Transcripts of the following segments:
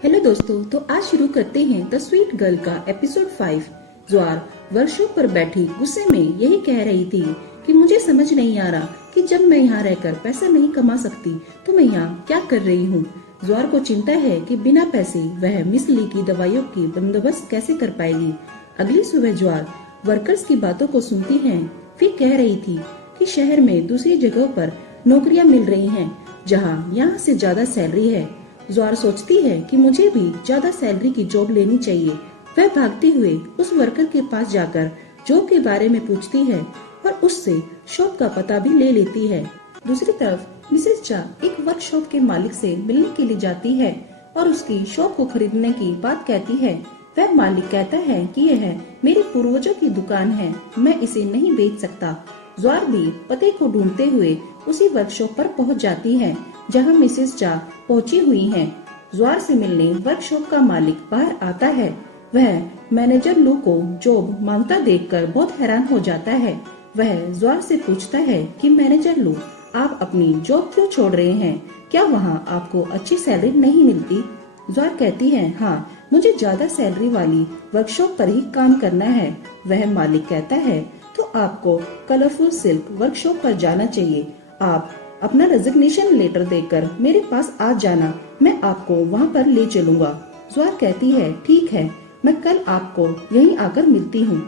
Hello दोस्तों, तो आज शुरू करते हैं द स्वीट गर्ल का एपिसोड 5। ज्वार वर्कशॉप पर बैठी गुस्से में यही कह रही थी कि मुझे समझ नहीं आ रहा कि जब मैं यहाँ रहकर पैसा नहीं कमा सकती तो मैं यहाँ क्या कर रही हूँ। ज्वार को चिंता है कि बिना पैसे वह मिस ली की दवाइयों की बंदोबस्त कैसे कर पाएगी। अगली सुबह ज्वार वर्कर्स की बातों को सुनती है। फिर कह रही थी कि शहर में दूसरी जगहों पर नौकरियां मिल रही हैं जहाँ यहाँ से ज्यादा सैलरी है। ज्वार सोचती है कि मुझे भी ज्यादा सैलरी की जॉब लेनी चाहिए। वह भागते हुए उस वर्कर के पास जाकर जॉब के बारे में पूछती है और उससे शॉप का पता भी ले लेती है। दूसरी तरफ मिसेस चा एक वर्कशॉप के मालिक से मिलने के लिए जाती है और उसकी शॉप को खरीदने की बात कहती है। वह मालिक कहता है कि यह मेरे पूर्वजों की दुकान है, मैं इसे नहीं बेच सकता। ज्वार भी पते को ढूंढते हुए उसी वर्कशॉप पर पहुंच जाती है जहां मिसेस चा पहुंची हुई हैं। ज्वार से मिलने वर्कशॉप का मालिक बाहर आता है। वह मैनेजर लू को जॉब मांगता देखकर बहुत हैरान हो जाता है। वह ज्वार से पूछता है कि मैनेजर लू, आप अपनी जॉब क्यों छोड़ रहे हैं? क्या वहाँ आपको अच्छी सैलरी नहीं मिलती? ज्वार कहती है, हाँ, मुझे ज्यादा सैलरी वाली वर्कशॉप पर ही काम करना है। वह मालिक कहता है, तो आपको कलरफुल सिल्क वर्कशॉप पर जाना चाहिए। आप अपना रेजिग्नेशन लेटर देकर मेरे पास आ जाना, मैं आपको वहाँ पर ले चलूंगा। ज्वार कहती है, ठीक है, मैं कल आपको यहीं आकर मिलती हूँ।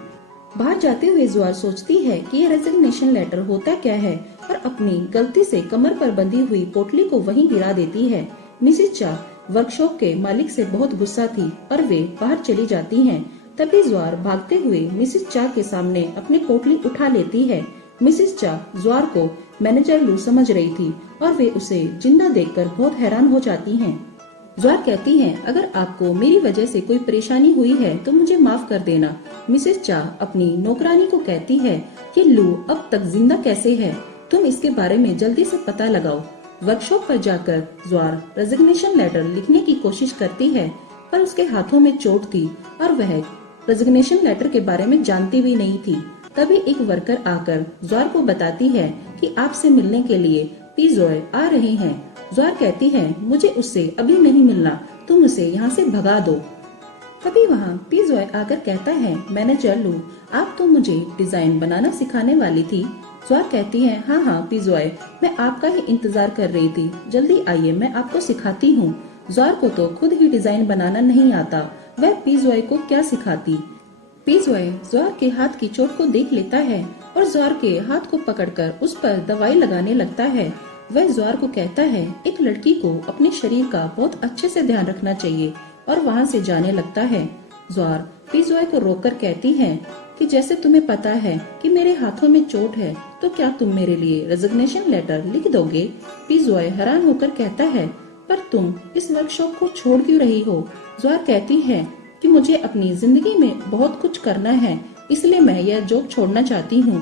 बाहर जाते हुए ज्वार सोचती है कि ये रेजिग्नेशन लेटर होता क्या है और अपनी गलती से कमर पर बंधी हुई पोटली को वहीं गिरा देती है। मिसेस चा वर्कशॉप के मालिक से बहुत गुस्सा थी और वे बाहर चली जाती हैं। तभी ज्वार भागते हुए मिसेस चा के सामने अपनी पोटली उठा लेती है। मिसेस चा ज्वार को मैनेजर लू समझ रही थी और वे उसे जिंदा देखकर बहुत हैरान हो जाती हैं। ज्वार कहती है, अगर आपको मेरी वजह से कोई परेशानी हुई है तो मुझे माफ कर देना। मिसेस चा अपनी नौकरानी को कहती है कि लू अब तक जिंदा कैसे है, तुम इसके बारे में जल्दी से पता लगाओ। वर्कशॉप पर जाकर ज्वार रेजिग्नेशन लेटर लिखने की कोशिश करती है पर उसके हाथों में चोट थी और वह रेजिग्नेशन लेटर के बारे में जानती भी नहीं थी। तभी एक वर्कर आकर ज्वार को बताती है कि आपसे मिलने के लिए पीजॉय आ रहे हैं। ज्वार कहती है, मुझे उससे अभी नहीं मिलना, तुम उसे यहाँ से भगा दो। तभी वहाँ पीजॉय आकर कहता है, मैनेजर लू, आप तो मुझे डिजाइन बनाना सिखाने वाली थी। ज्वार कहती है, हाँ हाँ पीजॉय, मैं आपका ही इंतजार कर रही थी, जल्दी आइए, मैं आपको सिखाती हूँ। ज्वार को तो खुद ही डिजाइन बनाना नहीं आता, वह पीजॉय को क्या सिखाती। पीजॉय ज्वार के हाथ की चोट को देख लेता है और ज्वार के हाथ को पकड़कर उस पर दवाई लगाने लगता है। वह ज्वार को कहता है, एक लड़की को अपने शरीर का बहुत अच्छे से ध्यान रखना चाहिए और वहाँ से जाने लगता है। ज्वार पीजॉय को रोककर कहती है कि जैसे तुम्हें पता है कि मेरे हाथों में चोट है तो क्या तुम मेरे लिए रेजिग्नेशन लेटर लिख दोगे? पीजॉय हैरान होकर कहता है, पर तुम इस वर्कशॉप को छोड़ क्यों रही हो? ज्वार कहती है कि मुझे अपनी जिंदगी में बहुत कुछ करना है, इसलिए मैं यह जॉब छोड़ना चाहती हूँ।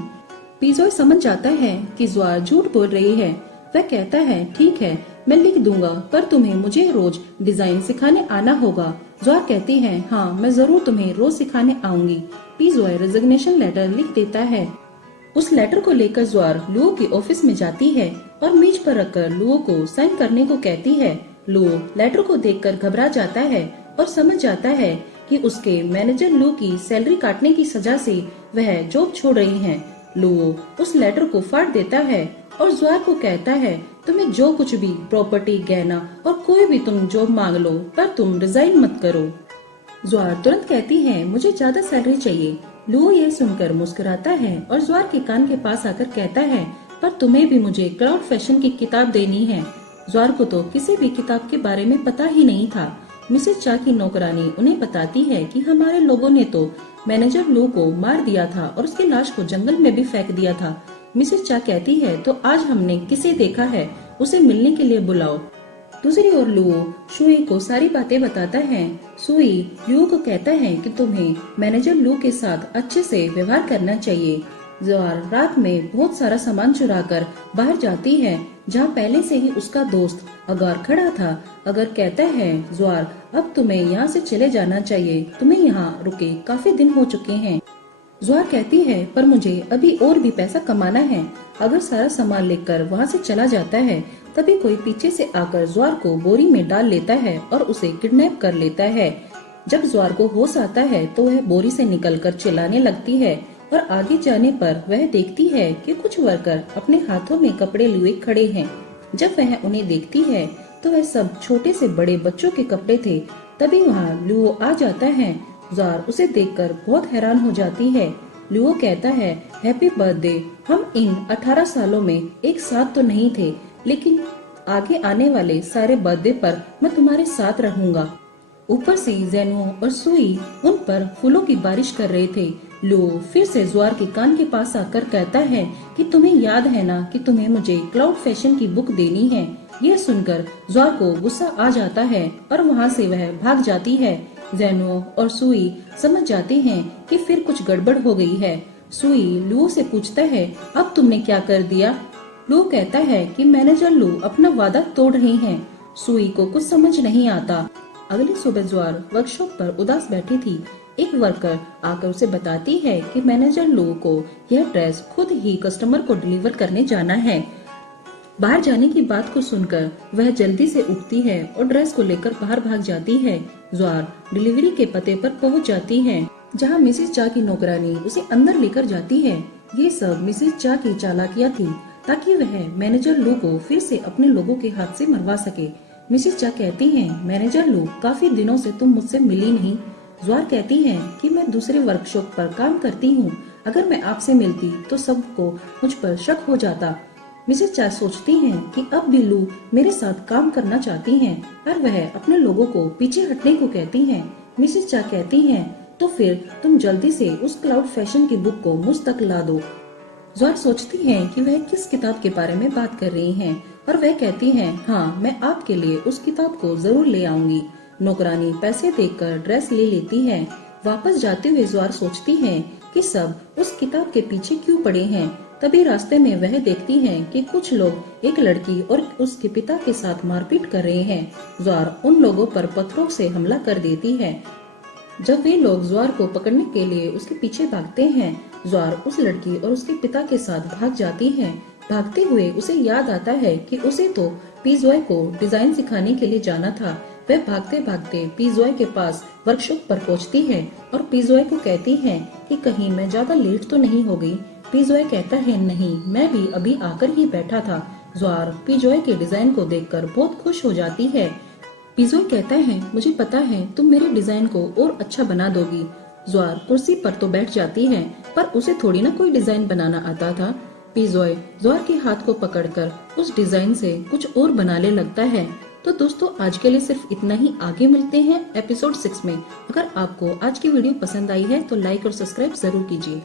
पीजॉय समझ जाता है कि ज्वार झूठ बोल रही है। वह कहता है, ठीक है, मैं लिख दूंगा, पर तुम्हें मुझे रोज डिजाइन सिखाने आना होगा। ज्वार कहती है, हाँ, मैं जरूर तुम्हें रोज सिखाने आऊंगी। पीजॉय रेजिग्नेशन लेटर लिख देता है। उस लेटर को लेकर ज्वार लुओ के ऑफिस में जाती है और मेज पर रखकर लुओ को साइन करने को कहती है। लुओ लेटर को देखकर घबरा जाता है और समझ जाता है कि उसके मैनेजर लू की सैलरी काटने की सजा से वह जॉब छोड़ रही हैं। लुओ उस लेटर को फाड़ देता है और ज्वार को कहता है, तुम्हें जो कुछ भी प्रॉपर्टी, गहना और कोई भी तुम जॉब मांग लो, पर तुम रिजाइन मत करो। ज्वार तुरंत कहती है, मुझे ज्यादा सैलरी चाहिए। लुओ यह सुनकर मुस्कुराता है और ज्वार के कान के पास आकर कहता है, पर तुम्हें भी मुझे क्लाउड फैशन की किताब देनी है। ज्वार को तो किसी भी किताब के बारे में पता ही नहीं था। मिसेस चा की नौकरानी उन्हें बताती है कि हमारे लोगों ने तो मैनेजर लू को मार दिया था और उसकी लाश को जंगल में भी फेंक दिया था। मिसेस चा कहती है, तो आज हमने किसे देखा है, उसे मिलने के लिए बुलाओ। दूसरी ओर लुओ शुई को सारी बातें बताता है। शुई लुओ को कहता है कि तुम्हें मैनेजर लू के साथ अच्छे से व्यवहार करना चाहिए। ज्वार रात में बहुत सारा सामान चुराकर बाहर जाती है जहाँ पहले से ही उसका दोस्त अगार खड़ा था। अगर कहता है, ज्वार अब तुम्हें यहाँ से चले जाना चाहिए, तुम्हें यहाँ रुके काफी दिन हो चुके हैं। ज्वार कहती है, पर मुझे अभी और भी पैसा कमाना है। अगर सारा सामान लेकर वहाँ से चला जाता है तभी कोई पीछे से आकर ज्वार को बोरी में डाल लेता है और उसे किडनैप कर लेता है। जब ज्वार को होश आता है तो वह बोरी से निकलकर चिल्लाने लगती है और आगे जाने पर वह देखती है कि कुछ वर्कर अपने हाथों में कपड़े लिए खड़े हैं। जब वह उन्हें देखती है तो वह सब छोटे से बड़े बच्चों के कपड़े थे। तभी वहाँ लुओ आ जाता है। ज्वार उसे देखकर बहुत हैरान हो जाती है। लुओ कहता है, हैप्पी बर्थडे। हम इन 18 सालों में एक साथ तो नहीं थे, लेकिन आगे आने वाले सारे बर्थडे पर मैं तुम्हारे साथ रहूंगा। ऊपर से जेनो और सुई उन पर फूलों की बारिश कर रहे थे। लुओ फिर से ज्वार के कान के पास आकर कहता है कि तुम्हें याद है ना कि तुम्हें मुझे क्लाउड फैशन की बुक देनी है। यह सुनकर ज्वार को गुस्सा आ जाता है और वहाँ से वह भाग जाती है। जेनो और सुई समझ जाते हैं कि फिर कुछ गड़बड़ हो गई है। सुई लुओ से पूछता है, अब तुमने क्या कर दिया? लुओ कहता है कि मैनेजर लू अपना वादा तोड़ रहे हैं। सुई को कुछ समझ नहीं आता। अगली सुबह ज्वार वर्कशॉप पर उदास बैठी थी। एक वर्कर आकर उसे बताती है कि मैनेजर लू को यह ड्रेस खुद ही कस्टमर को डिलीवर करने जाना है। बाहर जाने की बात को सुनकर वह जल्दी से उठती है और ड्रेस को लेकर बाहर भाग जाती है। ज्वार डिलीवरी के पते पर पहुंच जाती है, जहां मिसेस चा की नौकरानी उसे अंदर लेकर जाती है। ये सब मिसेस चा की चालाकियां थी ताकि वह मैनेजर लू को फिर से अपने लोगों के हाथ से मरवा सके। मिसेस चा कहती हैं, मैनेजर लू, काफी दिनों से तुम मुझसे मिली नहीं। ज्वार कहती है कि मैं दूसरे वर्कशॉप पर काम करती हूँ। अगर मैं आपसे मिलती तो सबको मुझ पर शक हो जाता। मिसेस चा सोचती हैं कि अब भी लू मेरे साथ काम करना चाहती हैं और वह अपने लोगों को पीछे हटने को कहती हैं। मिसेस चा कहती हैं, तो फिर तुम जल्दी से उस क्लाउड फैशन की बुक को मुझ तक ला दो। ज्वार सोचती है कि वह किस किताब के बारे में बात कर रही हैं और वह कहती हैं, हाँ, मैं आपके लिए उस किताब को जरूर ले आऊंगी। नौकरानी पैसे देकर ड्रेस ले लेती है। वापस जाते हुए ज्वार सोचती है कि सब उस किताब के पीछे क्यों पड़े हैं। तभी रास्ते में वह देखती है कि कुछ लोग एक लड़की और उसके पिता के साथ मारपीट कर रहे हैं। ज्वार उन लोगों पर पत्थरों से हमला कर देती है। जब वे लोग ज्वार को पकड़ने के लिए उसके पीछे भागते हैं, ज्वार उस लड़की और उसके पिता के साथ भाग जाती है। भागते हुए उसे याद आता है कि उसे तो पीजॉय को डिजाइन सिखाने के लिए जाना था। वह भागते भागते पीजॉय के पास वर्कशॉप पर पहुंचती है और पीजॉय को कहती है कि कहीं मैं ज्यादा लेट तो नहीं हो गई। पीजॉय कहता है, नहीं, मैं भी अभी आकर ही बैठा था। ज्वार पीजॉय के डिजाइन को देखकर बहुत खुश हो जाती है। पीजॉय कहता है, मुझे पता है तुम मेरे डिजाइन को और अच्छा बना दोगी। ज्वार कुर्सी पर तो बैठ जाती है, पर उसे थोड़ी ना कोई डिजाइन बनाना आता था। पीजॉय ज्वार के हाथ को पकड़कर उस डिजाइन से कुछ और बनाने लगता है। तो दोस्तों, आज के लिए सिर्फ इतना ही। आगे मिलते हैं एपिसोड 6 में। अगर आपको आज की वीडियो पसंद आई है तो लाइक और सब्सक्राइब जरूर कीजिए।